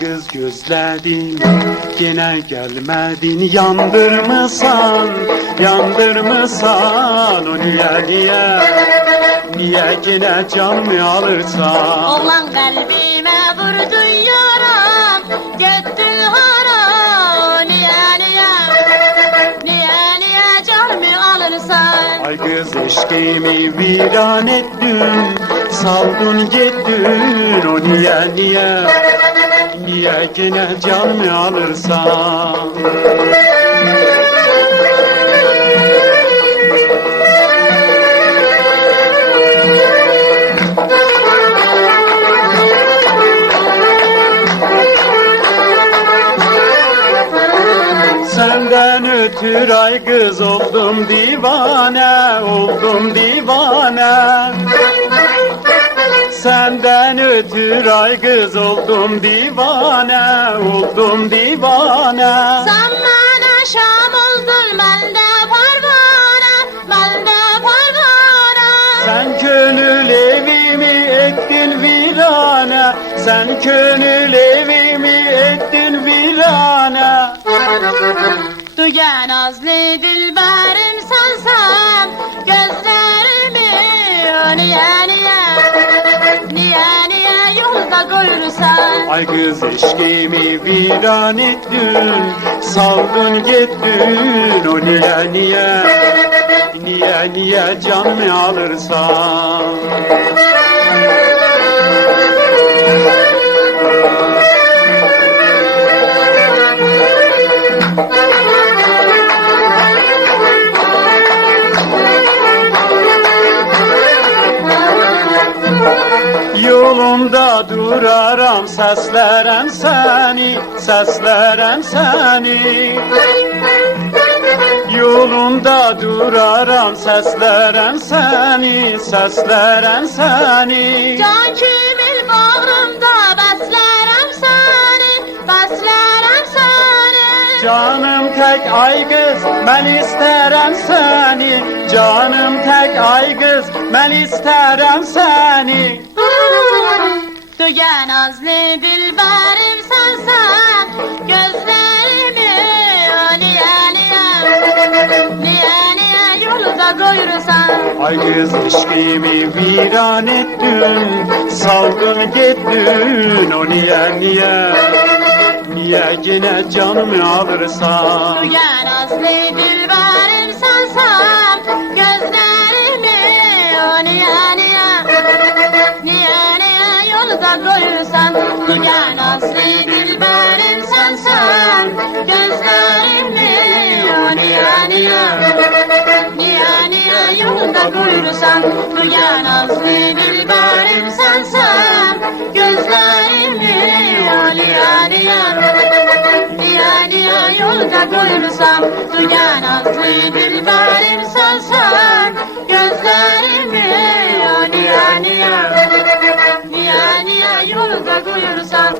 kız gözledin, gene gelmedin. Yandırmısan, yandırmısan. O niye gene canımı alırsan? Oğlan kalbime vurdu yaram, gittin hara. Niye canımı alırsan? Ay kız eşkimi viran ettin, saldın gittin. O niye gene canımı alırsan? Senden ötürü ay kız oldum divane, oldum divane. Senden ötürü ay kız oldum divane, oldum divane. Sen bana şam oldun, ben de parvane, ben de parvane. Sen gönül evimi ettin virane, sen gönül evimi ettin virane. Duyan azlı dilberim sensen, gözlerimi niye yolda koyursan? Ay kız eşkimi viran ettin, saldın gittin. O niye canımı alırsan? Yolunda duraram, seslerem seni, seslerem seni. Yolunda duraram, seslerem seni, seslerem seni. Can kimin bağrımda beslerem seni, beslerem seni. Canım tek ay kız, ben isterem seni. Canım tek ay kız, ben isterem seni. Duyan azlı dilberim sensen, gözlerimi niye yolda koyursan? Ay kız eşkimi viran ettin, salgın gittin. O niye gene canımı alırsan? Duyan azlı dilberim sensen, gözlerimi niye yolda koyursan? Duyan azlı dilberim sensen, gözlerimi niye yolda koyursan? Duyan azlı dilberim sensen, gözlerimi niye yolda koyursan? Duyan azlı dilberim sensen, gözlerimi niye yolda koyursan?